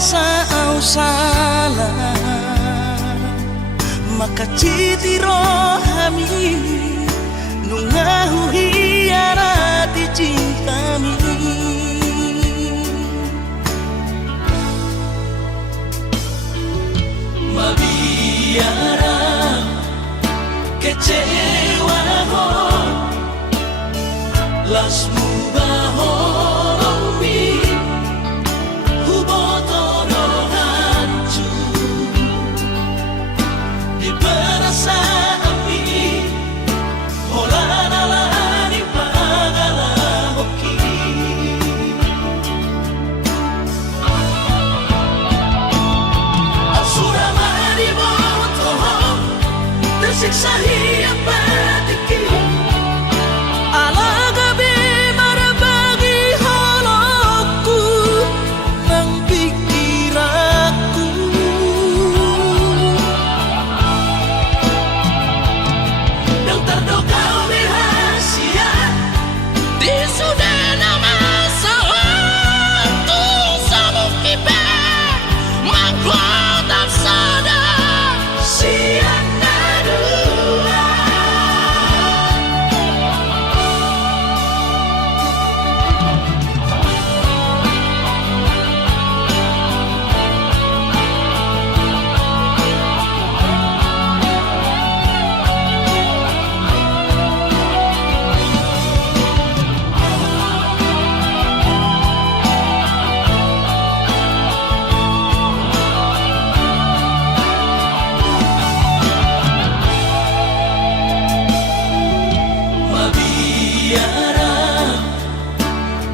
sa au salah maka citiro hami nungahu hiarati cintami mabiara kecewa ho las mubaho siksa hiap batiki ala gabi marabagi halokku nang pikiranku dan terdokau rahasia di sudah nama sawatu sabuk kipe mangklau tak sadar siang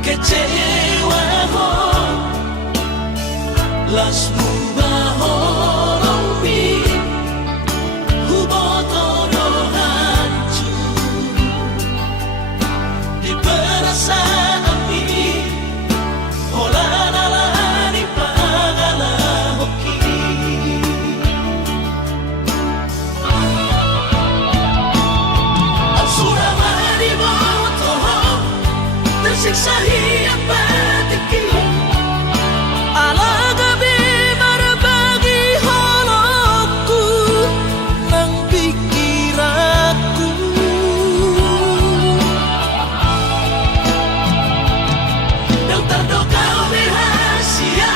kecewa ho las mubaho rompi hubotoro hancur di perasaan api holanala di pagala hoki absurama di botoho tersiksa hiap batiki ala gabi marabagi halokku nang pikiranku dan terdokau rahasia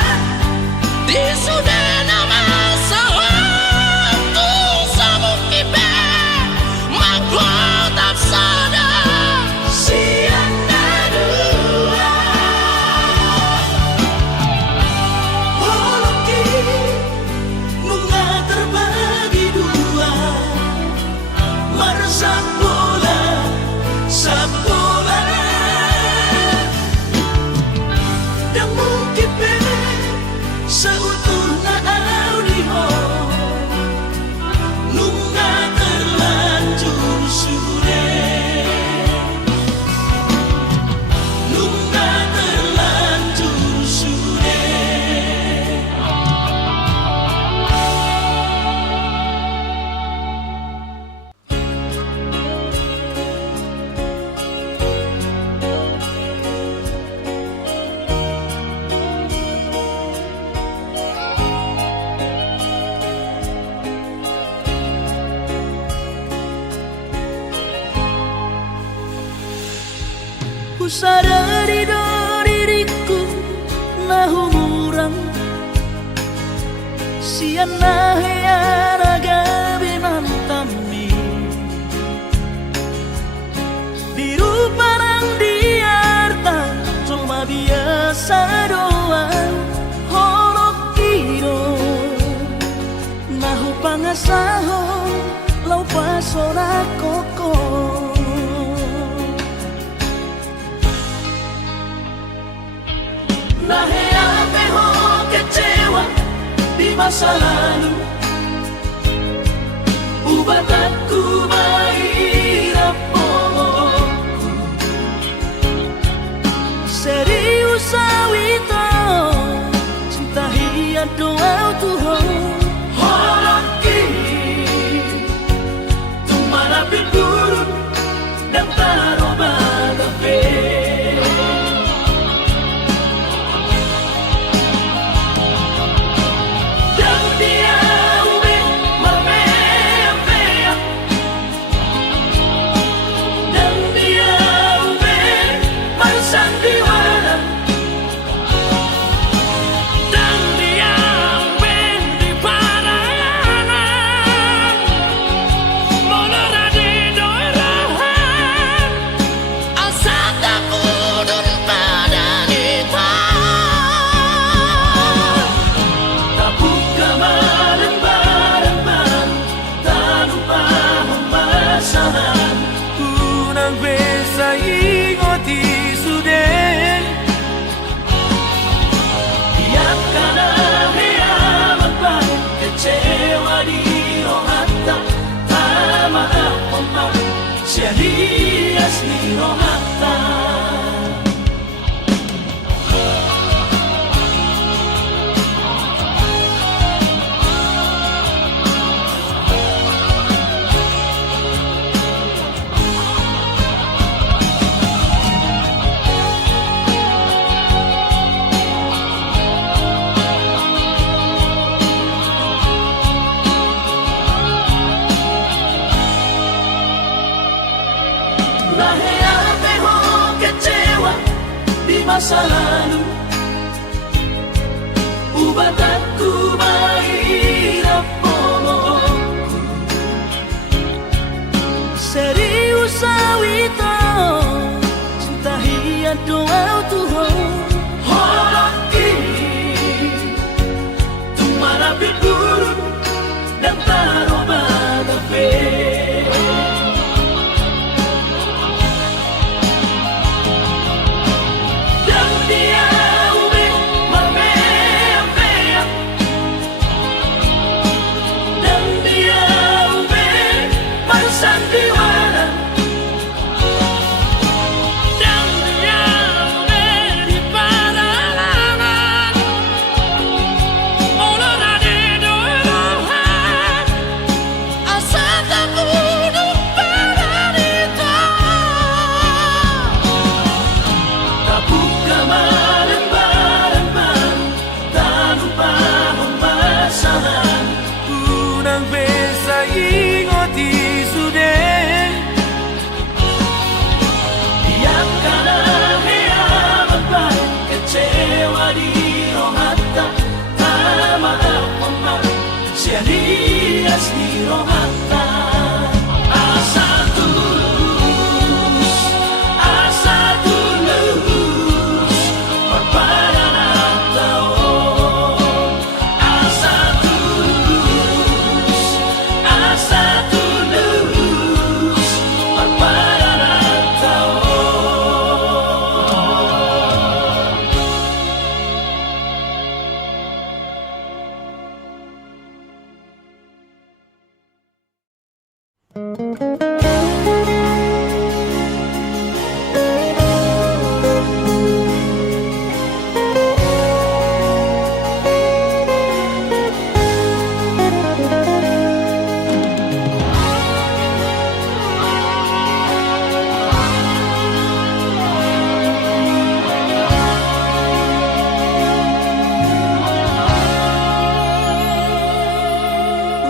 di sudah nama sawatu sabuk kipe mangklau tak sadar siang Sabola dan mungkin seutuhnya audio nunga terlanjur sudah nunga terlanjur sudah sadari do diriku nahu murang sian nahiara gabi mantami biru parang diarta cuma biasa doang holok kiro nahu pangasaho lau pasora koko Nahea peho kecewa di masa lalu Ubatanku baira pomoku Serius awito cinta hiat doa Tuhan Holaki tumana pinturun dan taroba gabe masa lalu, ubat aku mahirap momongku. Serius sawito cinta hiat doa Tuhan. Horaki tumarapit burun dan taroba tape. Dan dia ube mapea-pea, dan dia ube marsandiwara, dan dia ube di paralangan, olorade doerohan, asa tabudu padarita. Tabuka malembaran tanpa pembasahan, unang besa ingoti sude. Biarkan apa kecewa di rohata, tamata pemah serius di rohata. Asa tulus perpadangan tao. Asa tulus perpadangan tao.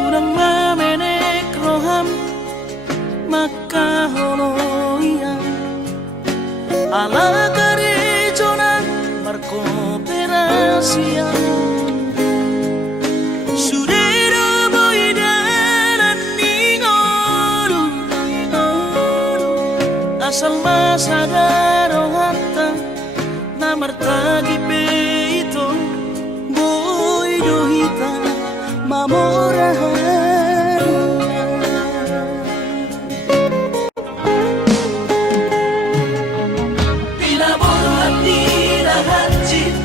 Urang mamenek roham maka holoian ala gerejonan berkooperasian sudero boidanan ningoru asal masadaro hatta namartagi peito boidohita mamorahan. Pinaborhat nila hajit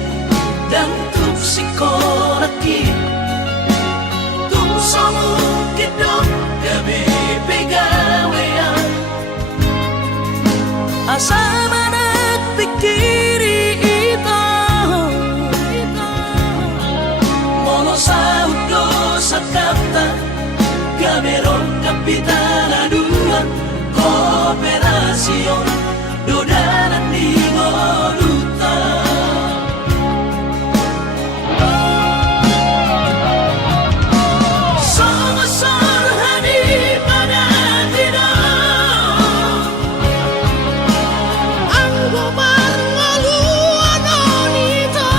dan tuk sikoraki, tuk somukit dong gabi pegawean. Asa manak pikiri ito, mono sa udo sa kapta, gameron kapitana dua, kooperasyon, dodanan di moduta. Song-song hani pada tidak, ang gobar ngaluan onito.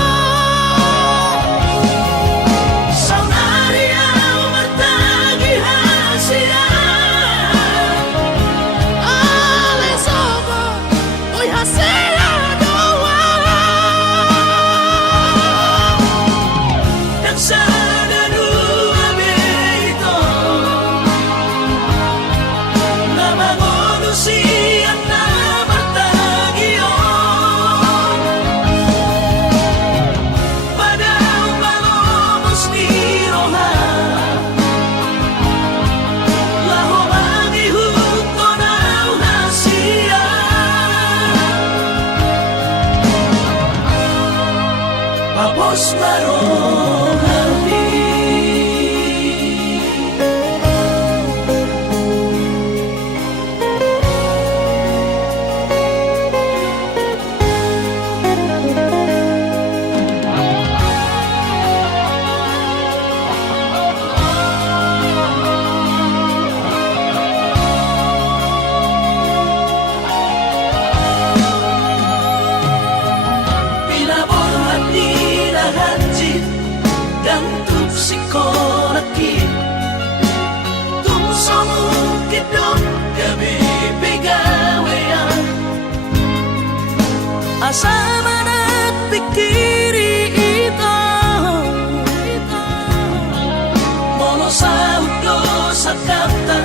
Saunari ang martagi hasian, alesobo oy hasela doa. Dan sana dua beito na manusia na martagion, padang palomos ni rohan, laho mangihut ko na hasian. Papos marong harti sama nak pikiri ito Mono sa ulo sa kapta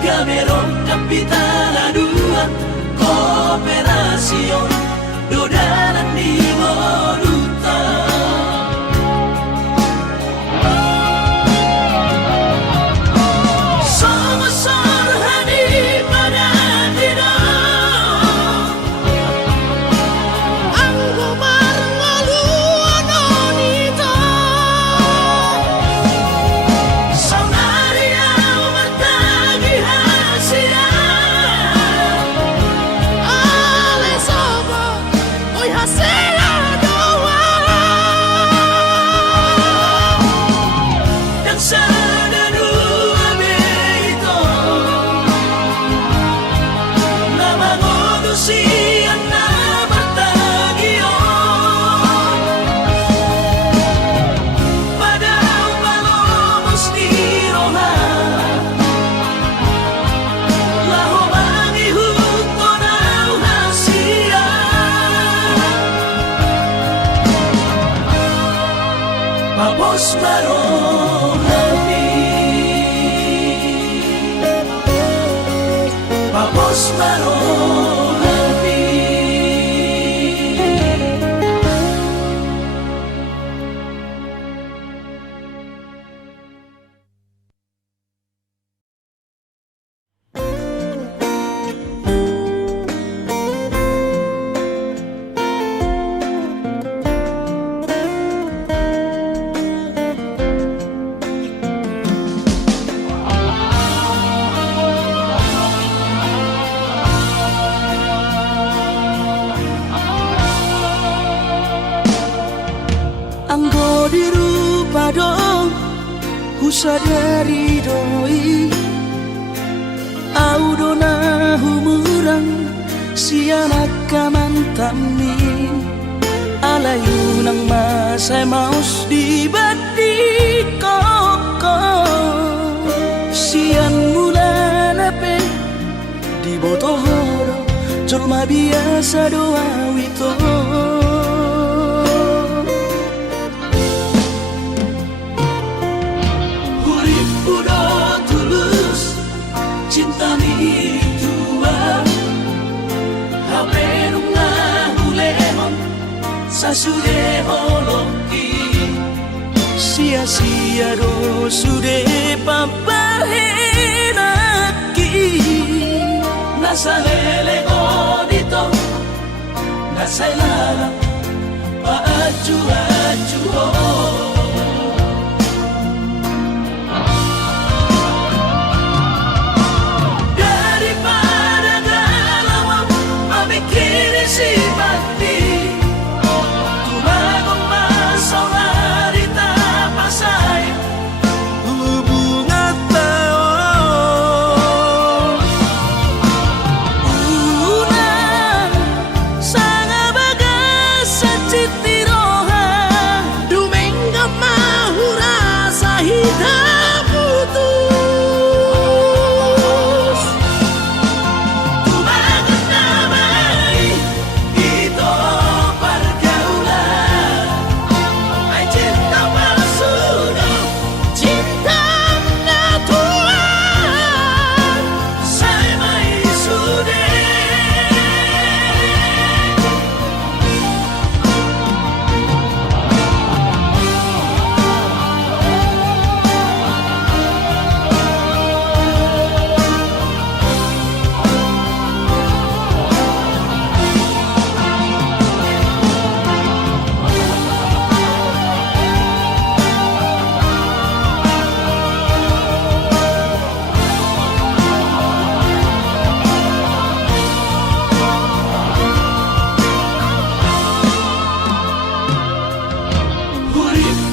Gamerong kapitana dua Kooperasyon Dodanan di Moruta Sama-sama hadi pada tidak Ang gumarngaluan nito Saunari ang matagi hasia Ale sobo Oy hasia doa Dan sana dua beito Na mangodusian na bertagion Padahal malomos di roha Laho mangihut ko na hasia Papos marong happy Papos marong happy Anggo dirupa dong Husadari doi Audona humurang Sianak kamantami Alayu nang masay maus di badi koko Sian mula nape Di botohoro Jolma biasa doa wito Udah tulus cinta mi tua HP nunga hulemon sasude holoki sia-sia do sude papahenaki nasa lele odito nasa ilala paaju-aju simpati Tumagong masaulari tapasay Hubungan taon Unang Sanga bagas sa citiroha Dumengga mahura sa hidap putus Tumagan na may Ito pergaulan Ay cinta palsu Cinta natural Saya may sude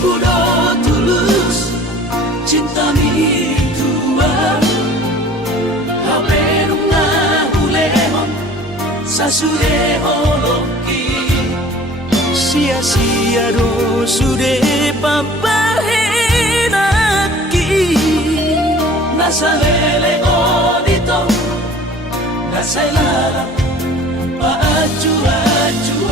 Udah tulus cinta mi tua HP nunga hulemon sasude holoki sia-sia do sude papahenaki nasa lele odito nasa ilala paaju-aju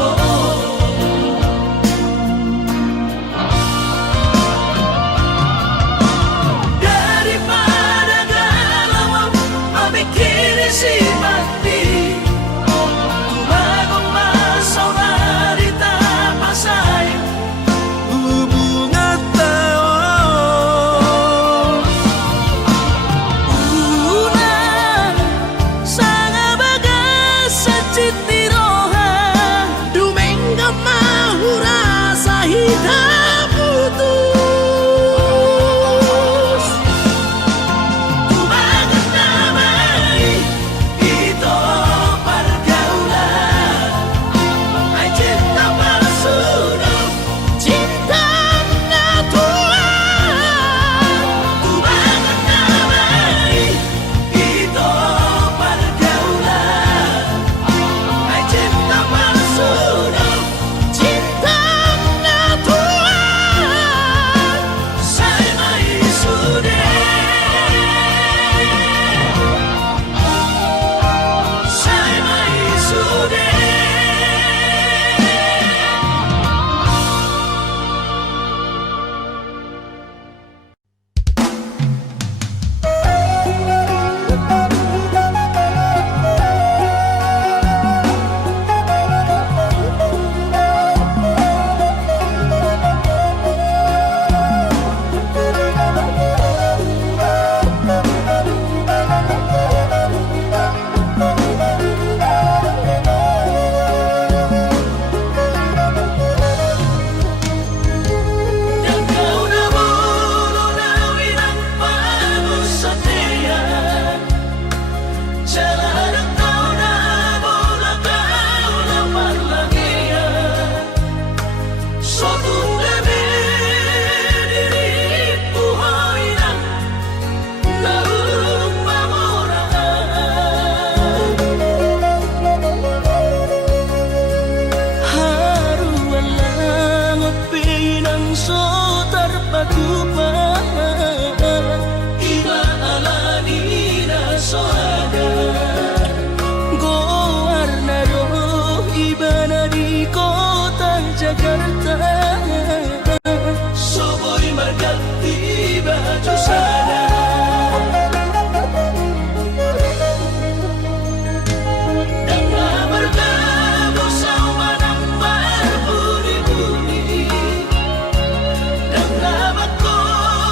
patupa Iba alani na soada Gowarna roh iba na di kota Jakarta Soboy magati baju sana Dengan bertemu sama nang berbuni-buni Dan nama kau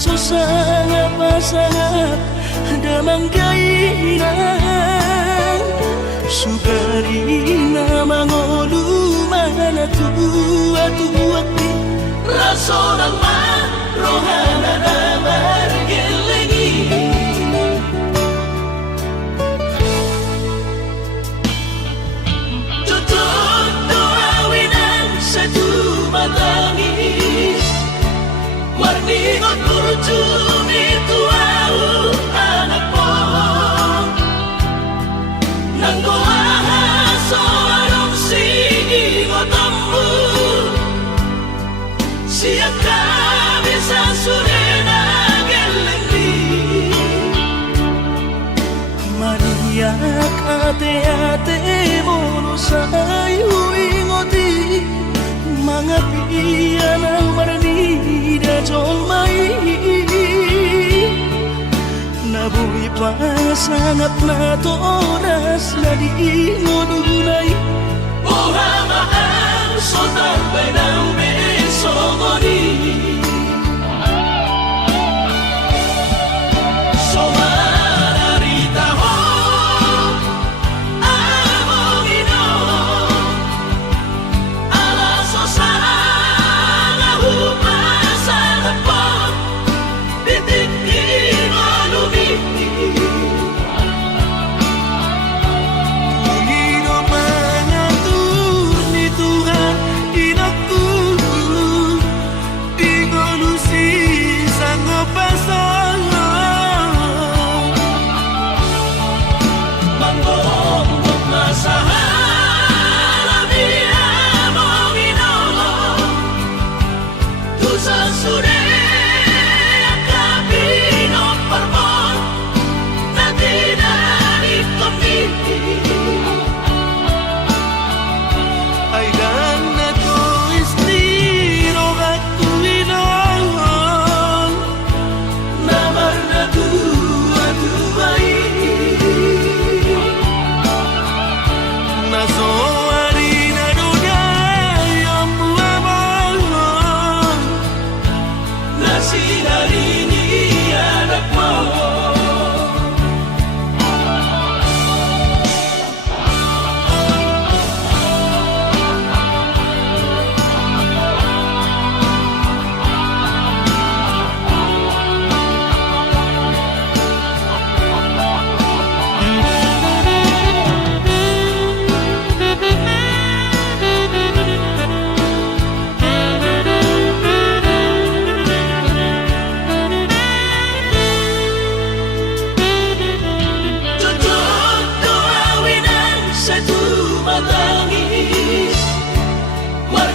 susah pasangan damang kainan sugarina mangolu mana tua raso ng rohana na margelengi tutup doawinan sa tumatangis warningot kurjumi tuau anak mo nanggoaha soarong singingotammu siya kami sa surena gelengdi Maria ate mono sayu ingoti mga piyan ang maranida jolmai nabuhi pa sangat na to oras na di ngununay Ohama ang sotar ng besomoni Somararita ho among ino alaso sa hupasa hapon titik inolumiti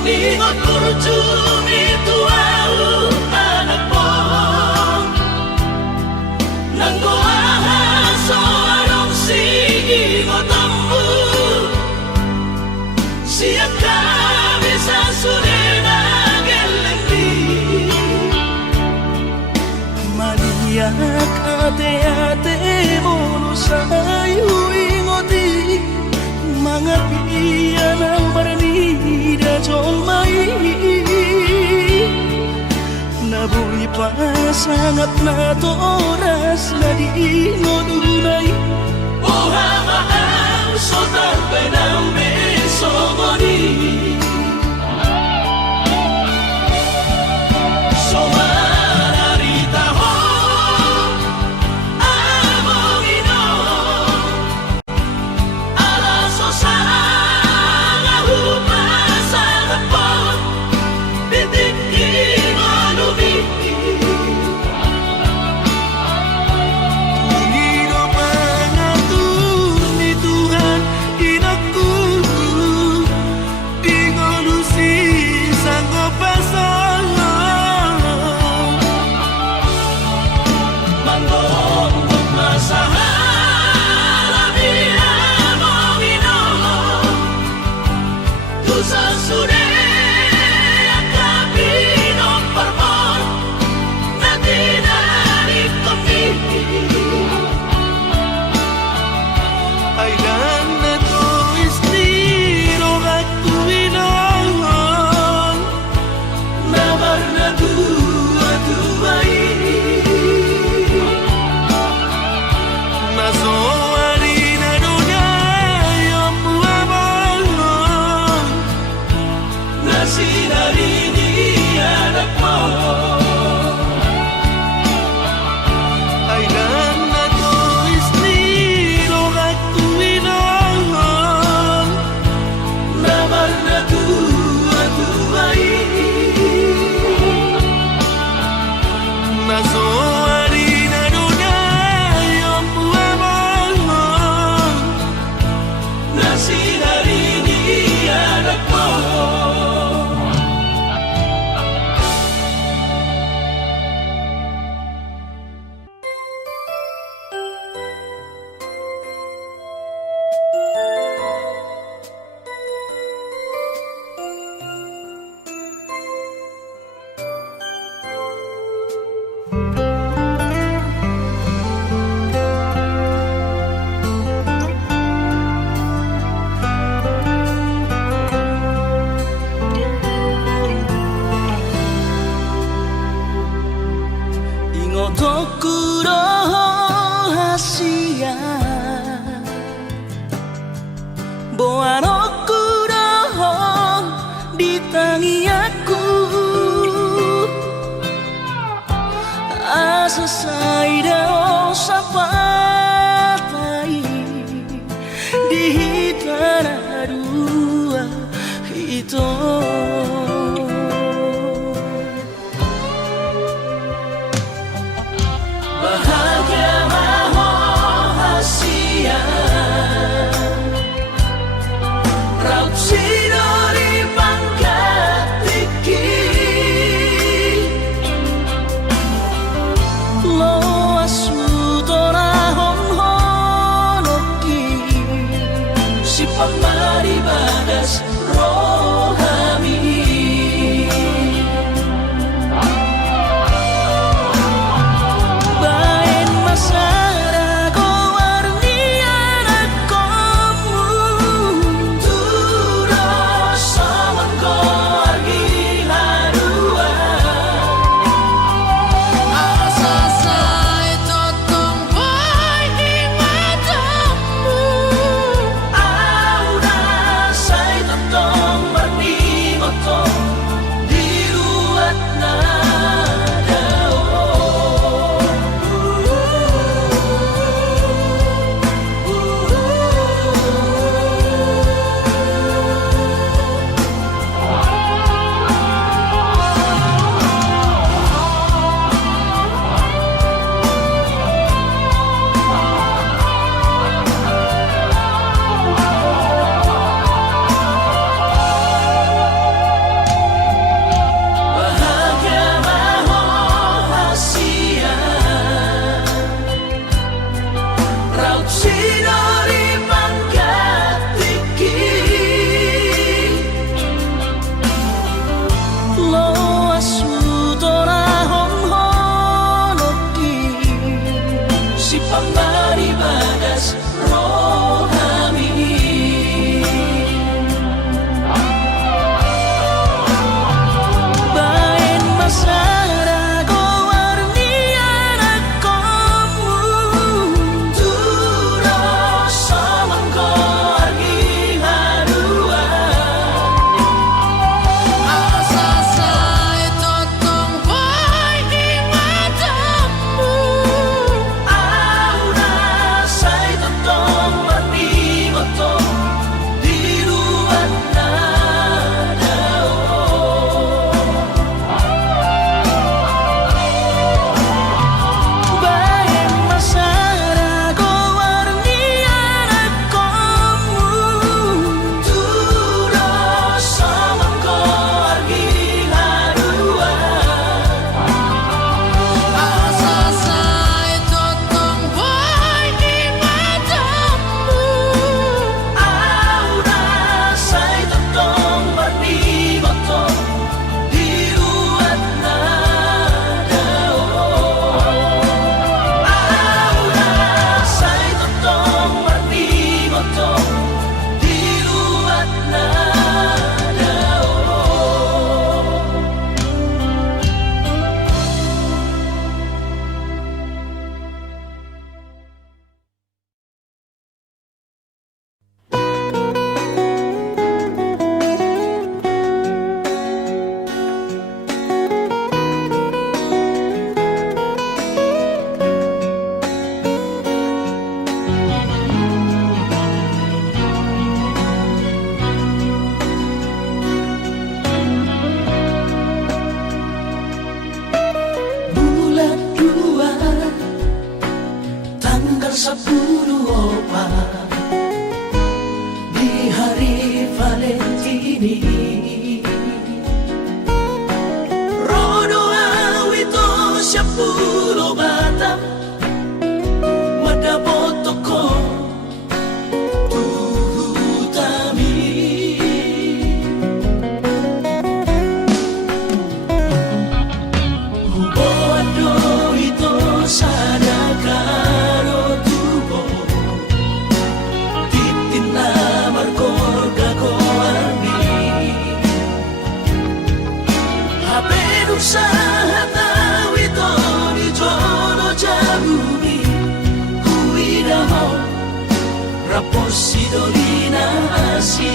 Ningot kurjumi tuau anak mo nanggoaha soarong singingotammu siya kami sa surena gelengdi Maniak ate mono sayu ingoti mga piyan ang maranida jolmai nabuhi pa sangat na to oras na di ngununay Ohama ang sotar ng besomoni Somararita ho among ino alaso sa hupasa hapon titik inolumiti Tuhan inaku di Loas ke-10 di hari Valentini. Rodo awito 10 batang madapotoko tuhutami. Hubo ado ito sadakaro tubo titin na markorga ko armi hapenuk sa hatawi to di jono jabumi kuida mo raposi dolina asi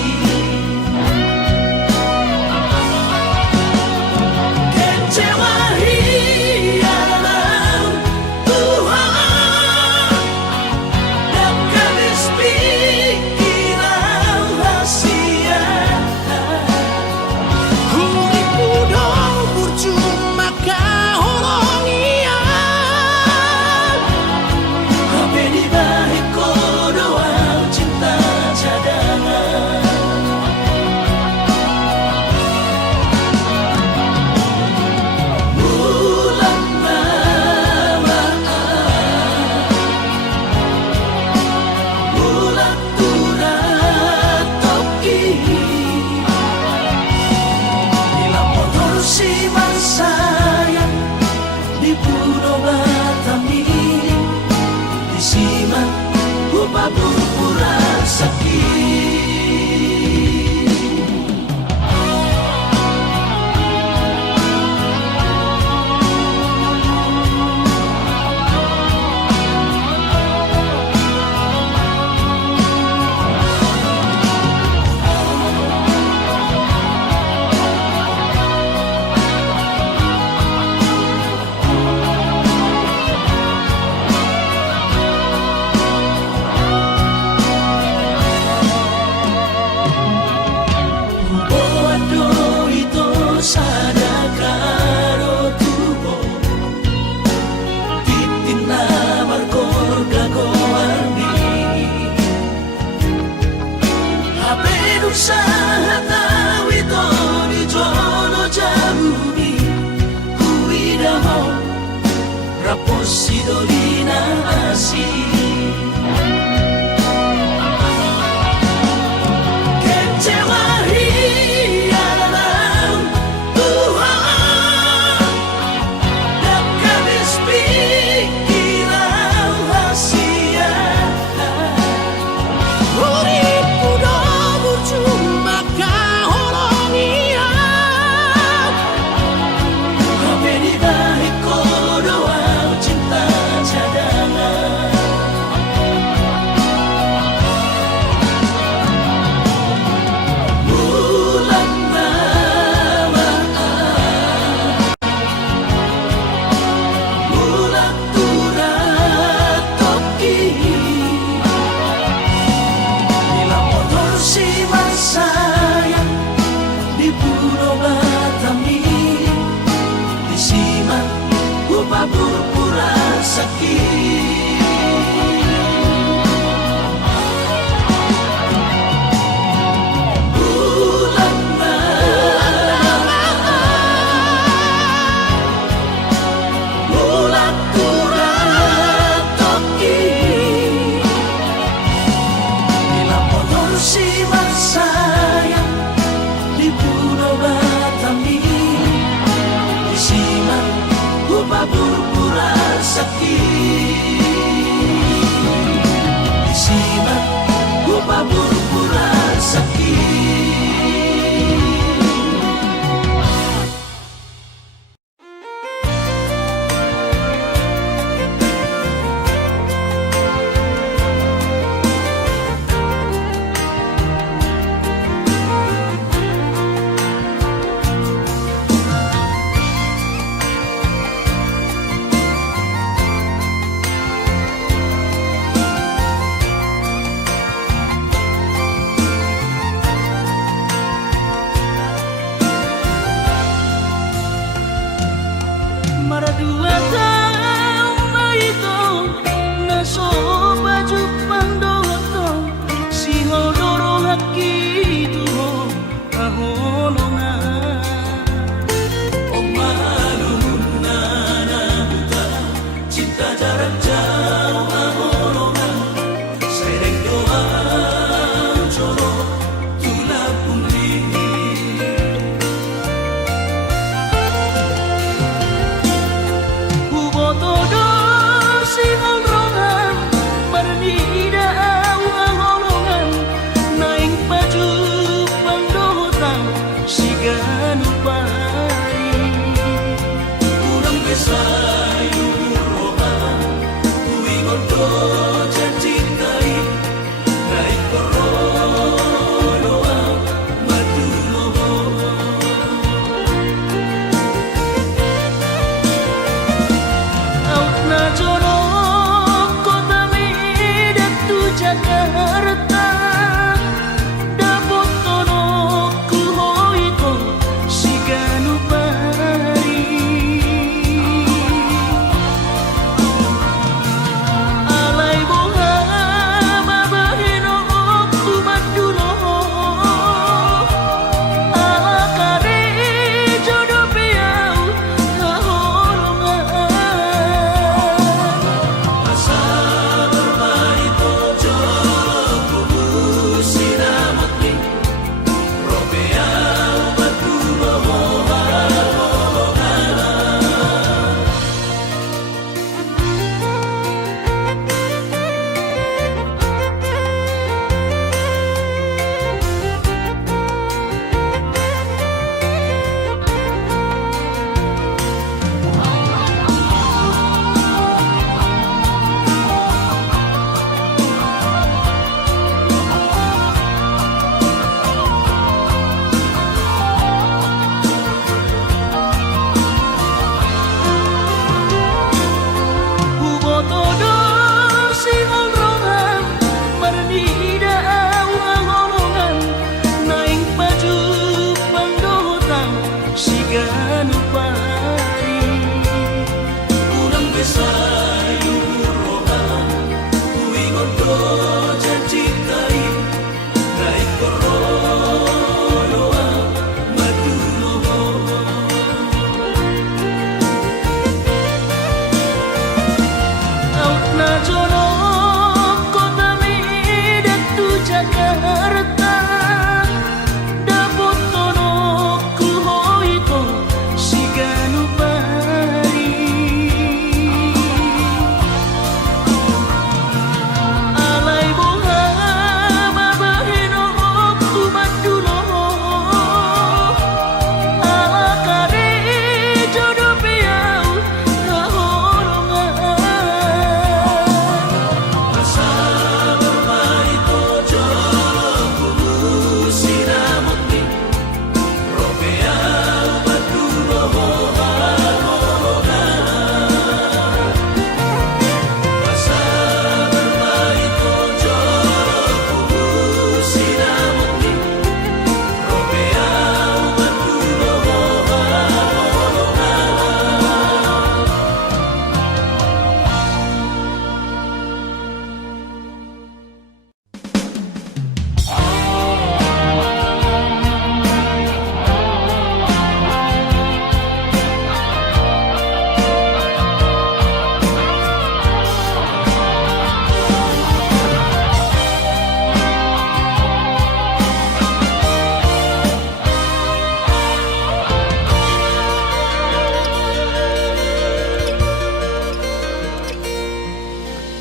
pura sakit. Sa hatawi to di jono jabumi kuida mo raposi dolina asi pura sakit. Bulan bulan pura toki bila motor si sayang di Pulau Batami disimak pura sakit disimak pura sakit. Maradua tao may ito na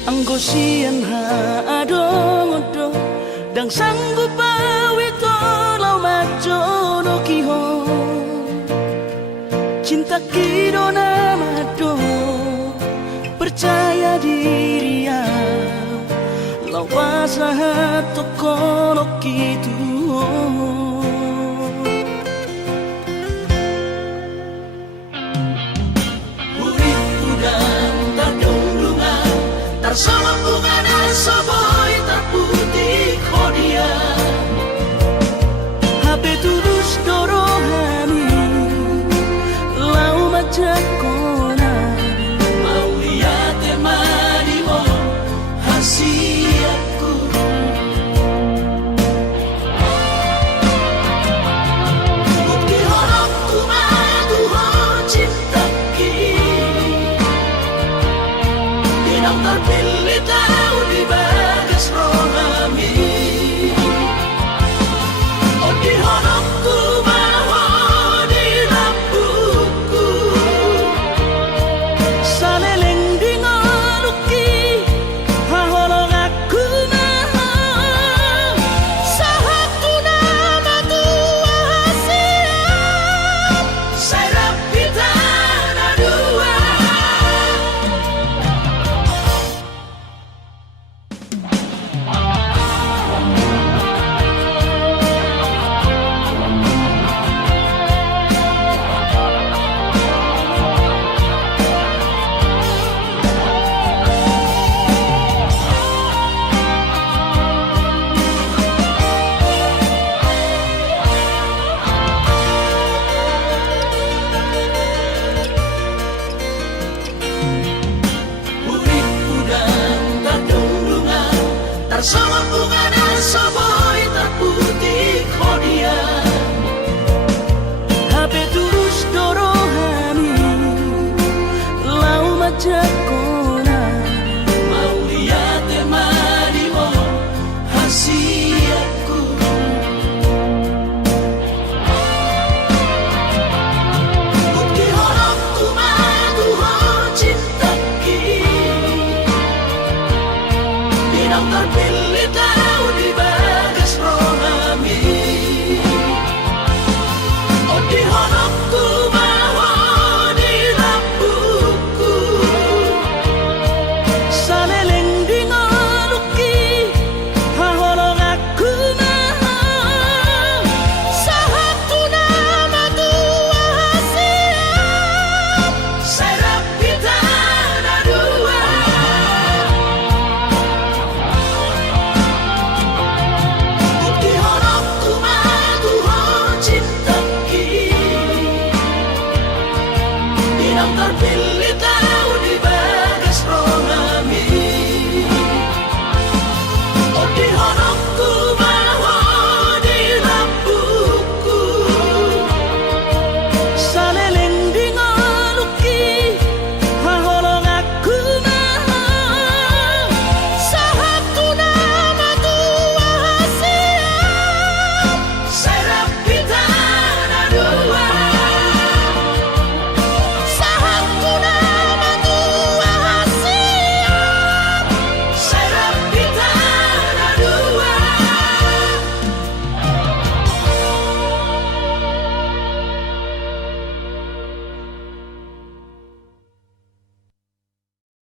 Anggosian haadong-odong dang sanggup awito lau majono kiho cinta kido namado percaya diri ya lau pasahat tokono kitu sama bunga dan soboy terputih kodia HP tulus dorohani lau majakona mau lihat temani mo hasiatku bukti horokku maduho cinta terpilih tahu di bagas rohami oh di honokku maho di lampuku saleleng di ngoluki haholong aku maho sahaku nama tua hasiat saya pita dua. Sama bunga dan soboy terputih kodia HP terus dorohani lau macet